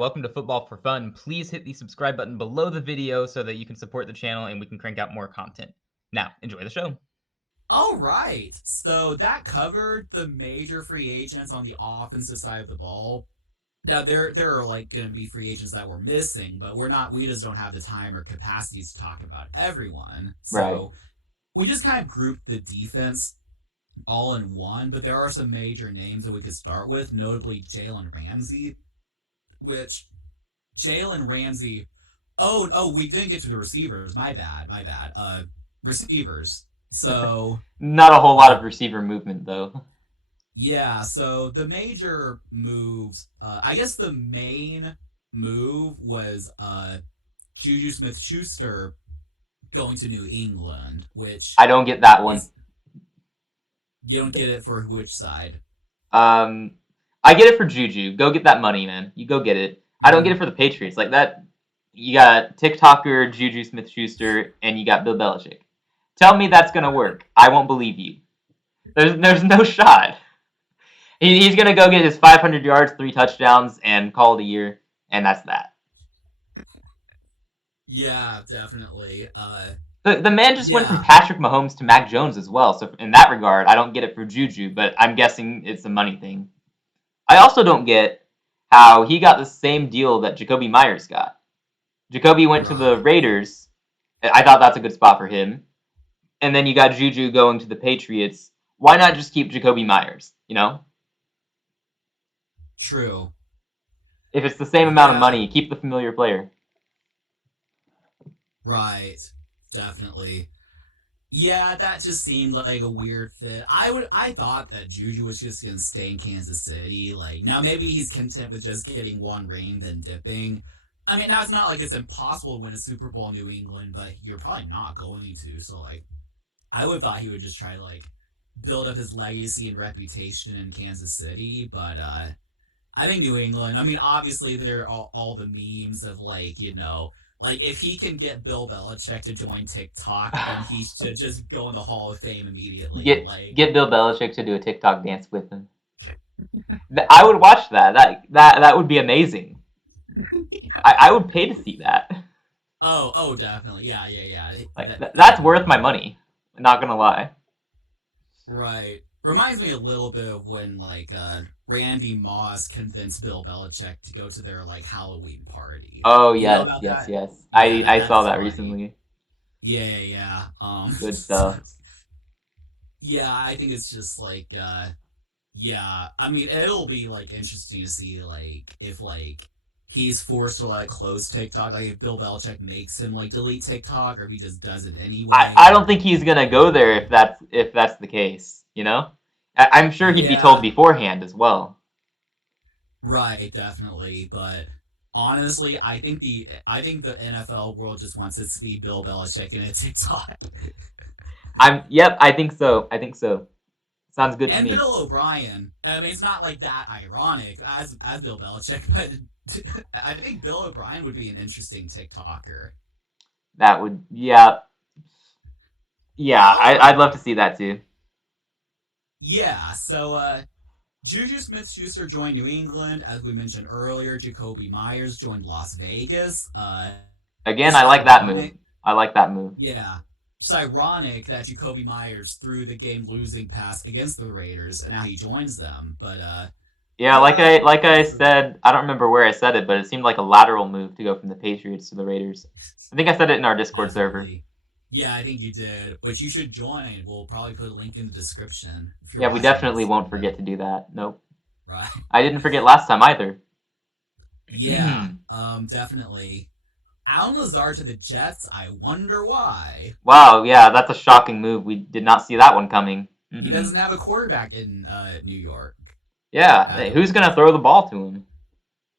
Welcome to Football for Fun. Please hit the subscribe button below the video so that you can support the channel and we can crank out more content. Now, enjoy the show. All right, so that covered the major free agents on the offensive side of the ball. Now there are like going to be free agents that we're missing, but we just don't have the time or capacities to talk about everyone. So we just kind of grouped the defense all in one, but there are some major names that we could start with, notably Jalen Ramsey, which Jalen Ramsey. Oh, we didn't get to the receivers. My bad. Receivers. So Not a whole lot of receiver movement, though. yeah, so the major moves, I guess the main move was Juju Smith-Schuster going to New England, which I don't get that one. You don't get it for which side? I get it for Juju. Go get that money, man. You go get it. I don't get it for the Patriots. Like that, you got TikToker Juju Smith-Schuster, and you got Bill Belichick. Tell me that's gonna work. I won't believe you. There's no shot. He's gonna go get his 500 yards, 3 touchdowns, and call it a year, and that's that. Yeah, definitely. The man just went from Patrick Mahomes to Mac Jones as well. So in that regard, I don't get it for Juju, but I'm guessing it's a money thing. I also don't get how he got the same deal that Jacoby Meyers got. Jacoby went to the Raiders. I thought that's a good spot for him. And then you got Juju going to the Patriots. Why not just keep Jacoby Meyers, you know? True. If it's the same amount of money, keep the familiar player. Right. Definitely. Yeah, that just seemed like a weird fit. I thought that Juju was just gonna stay in Kansas City. Like, now maybe he's content with just getting one ring then dipping. I mean, now it's not like it's impossible to win a Super Bowl in New England, but you're probably not going to. So like, I would have thought he would just try to like build up his legacy and reputation in Kansas City, but I think New England. I mean, obviously there are all the memes of like, like, if he can get Bill Belichick to join TikTok, then he should just go in the Hall of Fame immediately. Get Bill Belichick to do a TikTok dance with him. I would watch that. That would be amazing. I would pay to see that. Oh, definitely. Yeah. Like, that's worth my money. I'm not gonna lie. Right. Reminds me a little bit of when like Randy Moss convinced Bill Belichick to go to their like Halloween party. Oh yes. I saw that recently. Yeah. Good stuff. Yeah, I think it's just like yeah. I mean, it'll be like interesting to see like if like he's forced to like close TikTok, like if Bill Belichick makes him like delete TikTok, or if he just does it anyway. I don't think he's gonna go there if that's the case. You know, I'm sure he'd be told beforehand as well. Right, definitely, but honestly, I think the NFL world just wants to see Bill Belichick in a TikTok. I think so. Sounds good to me. And Bill O'Brien. I mean, it's not like that ironic as Bill Belichick, but I think Bill O'Brien would be an interesting TikToker. That would, yeah. I'd love to see that too. Yeah, so Juju Smith-Schuster joined New England, as we mentioned earlier. Jacoby Meyers joined Las Vegas. Again, I like that move. Yeah. It's ironic that Jacoby Meyers threw the game-losing pass against the Raiders, and now he joins them. But yeah, like I said, I don't remember where I said it, but it seemed like a lateral move to go from the Patriots to the Raiders. I think I said it in our Discord server. Yeah, I think you did. But you should join. We'll probably put a link in the description. Yeah, we definitely won't forget to do that. Nope. Right. I didn't forget last time either. Yeah, definitely. Alan Lazard to the Jets, I wonder why. Wow, yeah, that's a shocking move. We did not see that one coming. Mm-hmm. He doesn't have a quarterback in New York. Yeah, hey, who's going to throw the ball to him?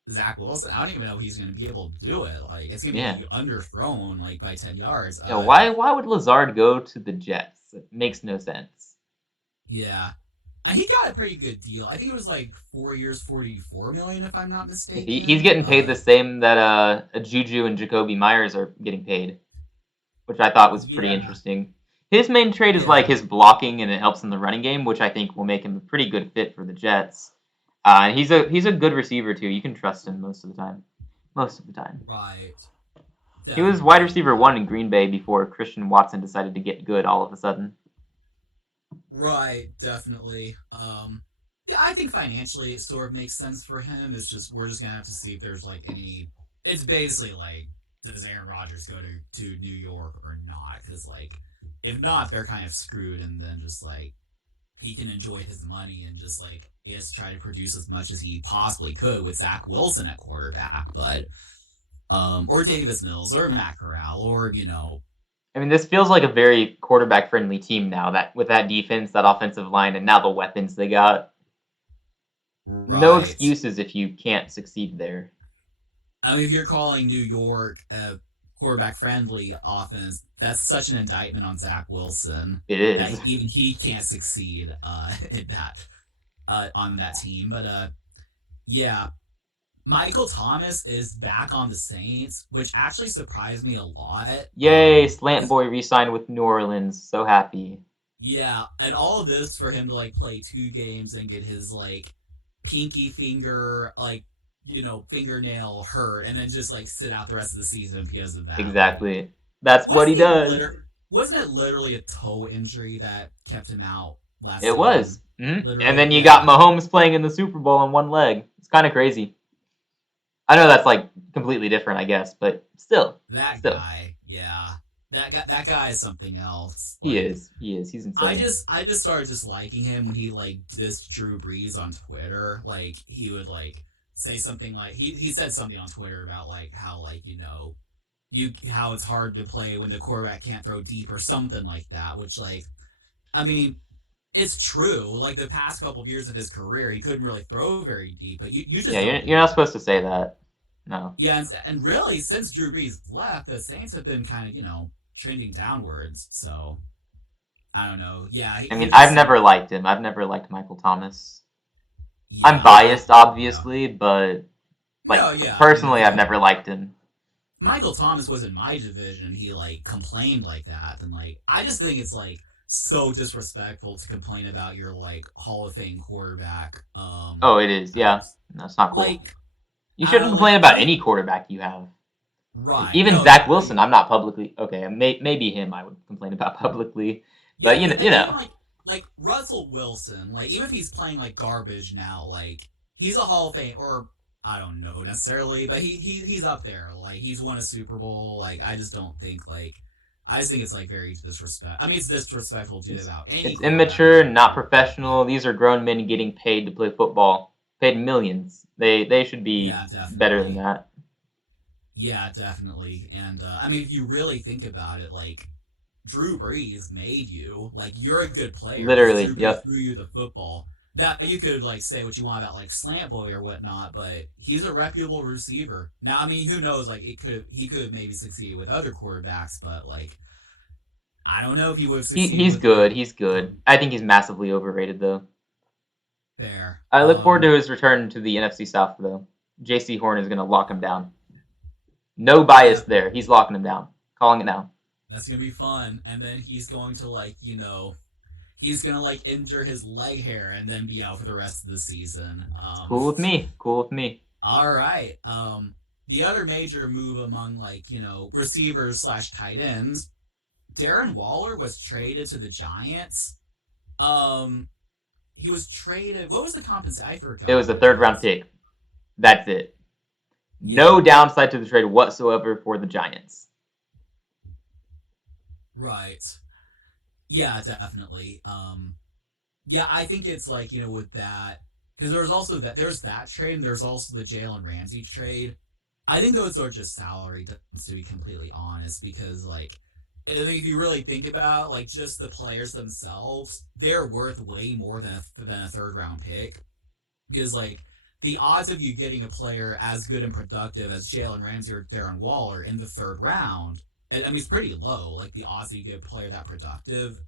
Zach Wilson. I don't even know if he's going to be able to do it. Like, it's going to be underthrown like by 10 yards. Yeah, why would Lazard go to the Jets? It makes no sense. Yeah. And he got a pretty good deal. I think it was like 4 years, $44 million, if I'm not mistaken. He's getting paid the same that Juju and Jacoby Meyers are getting paid, which I thought was pretty interesting. His main trait is like his blocking, and it helps in the running game, which I think will make him a pretty good fit for the Jets. He's a good receiver too. You can trust him most of the time. most of the time. Right. He was wide receiver 1 in Green Bay before Christian Watson decided to get good all of a sudden. Right, definitely. Yeah, I think financially it sort of makes sense for him. It's just we're just gonna have to see if there's like any. It's basically like, does Aaron Rodgers go to New York or not? Because like, if not, they're kind of screwed, and then just like he can enjoy his money and just like he has to try to produce as much as he possibly could with Zach Wilson at quarterback, but or Davis Mills or Matt Corral or I mean, this feels like a very quarterback-friendly team now. That with that defense, that offensive line, and now the weapons they got. No right. excuses if you can't succeed there. I mean, if you're calling New York a quarterback-friendly offense, that's such an indictment on Zach Wilson. It is. That even he can't succeed in that on that team. But yeah, Michael Thomas is back on the Saints, which actually surprised me a lot. Yay, Slant Boy re-signed with New Orleans. So happy. Yeah, and all of this for him to like play 2 games and get his like pinky finger fingernail hurt, and then just like sit out the rest of the season because of that. Exactly. That's what he does. Wasn't it literally a toe injury that kept him out last season? It was. Mm-hmm. And then you got Mahomes playing in the Super Bowl on one leg. It's kind of crazy. I know that's like completely different, I guess, but still. Guy, yeah. That guy is something else. Like, he is. He's insane. I just started just liking him when he like dissed Drew Brees on Twitter. Like he would like say something like he said something on Twitter about like how like how it's hard to play when the quarterback can't throw deep or something like that. Which like, I mean, it's true. Like the past couple of years of his career, he couldn't really throw very deep. But you just you're not supposed to say that. No. Yeah, and really since Drew Brees left, the Saints have been kind of trending downwards, so I don't know. Yeah, I mean, I've never liked him. I've never liked Michael Thomas. Yeah, I'm biased, obviously, but personally, I've never liked him. Michael Thomas was in my division. He like complained like that, and like I just think it's like so disrespectful to complain about your like Hall of Fame quarterback. Oh, it is. Yeah, that's not cool. Like, you shouldn't complain about any quarterback you have. Right. Even Zach Wilson, I'm not publicly okay. Maybe him, I would complain about publicly, but yeah, like Russell Wilson, like even if he's playing like garbage now, like he's a Hall of Fame, or I don't know necessarily, but he's up there. Like he's won a Super Bowl. Like I just don't think I just think it's like very disrespectful. I mean, it's disrespectful to about any. It's immature, not professional. These are grown men getting paid to play football, paid millions. They should be better than that. Yeah, definitely. And I mean, if you really think about it, like Drew Brees made you. Like you're a good player. Literally, Drew threw you the football. That you could like say what you want about like Slant Boy or whatnot, but he's a reputable receiver. Now, I mean, who knows? Like he could maybe succeed with other quarterbacks, but like I don't know if he would have succeeded. He's good. He's good. I think he's massively overrated though. Fair. I look forward to his return to the NFC South though. J.C. Horn is going to lock him down. No bias there. He's locking him down. Calling it now. That's going to be fun. And then he's going to he's going to injure his leg hair and then be out for the rest of the season. Cool with me. All right. The other major move among receivers / tight ends, Darren Waller was traded to the Giants. He was traded. What was the compensation? I forgot. It was a 3rd round pick. That's it. No downside to the trade whatsoever for the Giants. Right. Yeah, definitely. Yeah, I think it's with that, because there's that trade, and there's also the Jalen Ramsey trade. I think those are just salary dumps, to be completely honest, because if you really think about just the players themselves, they're worth way more than a 3rd round pick, because the odds of you getting a player as good and productive as Jalen Ramsey or Darren Waller in the 3rd round, I mean, it's pretty low. The odds that you get a player that productive,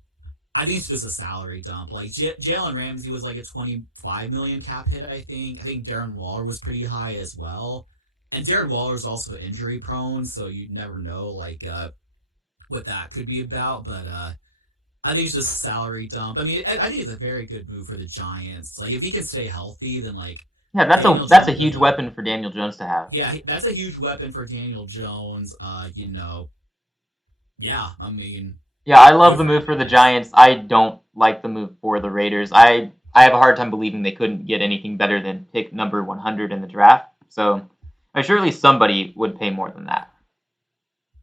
I think it's just a salary dump. Jalen Ramsey was a $25 million cap hit, I think. I think Darren Waller was pretty high as well. And Darren Waller is also injury prone, so you never know what that could be about. But I think it's just a salary dump. I mean, I think it's a very good move for the Giants. If he can stay healthy, then Yeah, that's a huge weapon for Daniel Jones to have. Yeah, that's a huge weapon for Daniel Jones. Yeah, I mean. Yeah, I love the move for the Giants. I don't like the move for the Raiders. I have a hard time believing they couldn't get anything better than pick number 100 in the draft. So, surely somebody would pay more than that.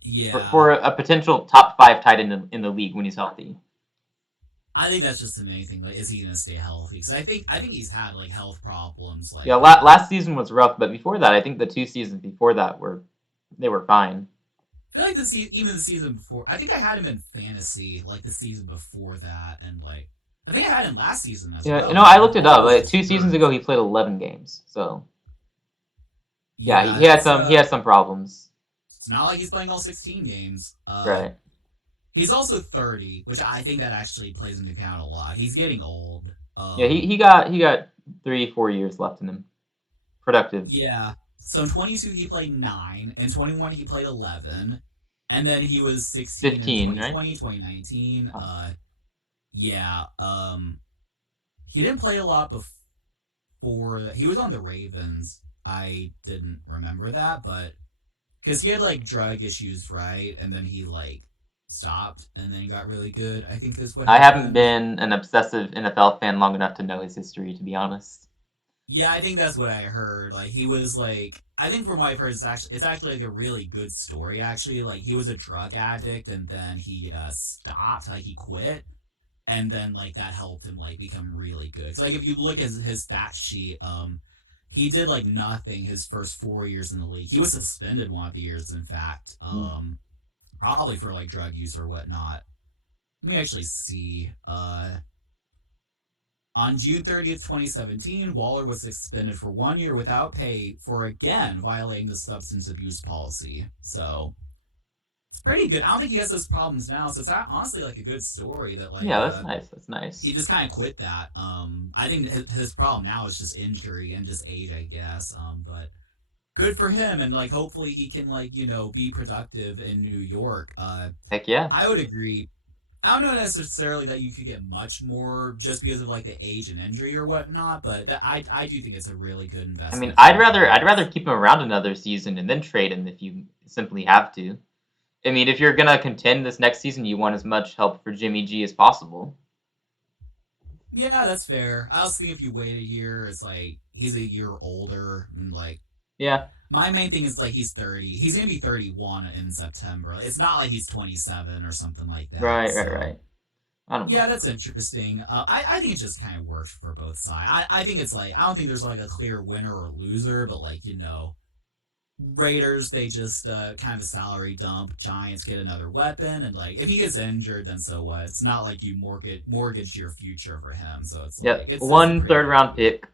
Yeah. For a potential top 5 tight end in the league when he's healthy. I think that's just the main thing. Like, is he gonna stay healthy? Because I think he's had like health problems. Like, yeah, last season was rough, but before that, I think the 2 seasons before that were fine. I feel like even the season before. I think I had him in fantasy like the season before that, and like I think I had him last season as well. I looked it up. Like 2 seasons ago, he played 11 games. So yeah, he had some problems. It's not like he's playing all 16 games. Right. He's also 30, which I think that actually plays into account a lot. He's getting old. Yeah, he got 3-4 years left in him. Productive. Yeah. So in 22 he played 9, in 21 he played 11, and then he was 16 15, in 2020, right? 2019. Yeah. He didn't play a lot before that. He was on the Ravens. I didn't remember that, but because he had like drug issues, right? And then he like stopped, and then he got really good. I think is what I happened. haven't been an obsessive NFL fan long enough to know his history, to be honest. Yeah, I think that's what I heard. Like he was like, I think from what I've heard, it's actually like a really good story. Actually, like he was a drug addict, and then he stopped, like he quit, and then like that helped him like become really good. So like if you look at his stat sheet, he did like nothing his first 4 years in the league. He was suspended one of the years, in fact, probably for like drug use or whatnot. Let me actually see. On June 30th, 2017, Waller was suspended for 1 year without pay for again violating the substance abuse policy. So it's pretty good. I don't think he has those problems now, so it's honestly like a good story that like that's nice. That's nice. He just kind of quit that. I think his problem now is just injury and just age, I guess. But good for him, and like hopefully he can like be productive in New York. Heck yeah. I would agree. I don't know necessarily that you could get much more just because of like the age and injury or whatnot, but I do think it's a really good investment. I mean, I'd rather keep him around another season and then trade him if you simply have to. I mean, if you're gonna contend this next season, you want as much help for Jimmy G as possible. Yeah, that's fair. I also think if you wait a year, it's like he's a year older and like. Yeah. My main thing is like he's 30. He's gonna be 31 in September. It's not like he's 27 or something like that. Right. I don't know. Yeah, that's interesting. I think it just kind of works for both sides. I think it's like I don't think there's like a clear winner or loser, but like Raiders, they just kind of a salary dump. Giants get another weapon, and like if he gets injured, then so what? It's not like you mortgage your future for him. So it's like it's 1 third-round pick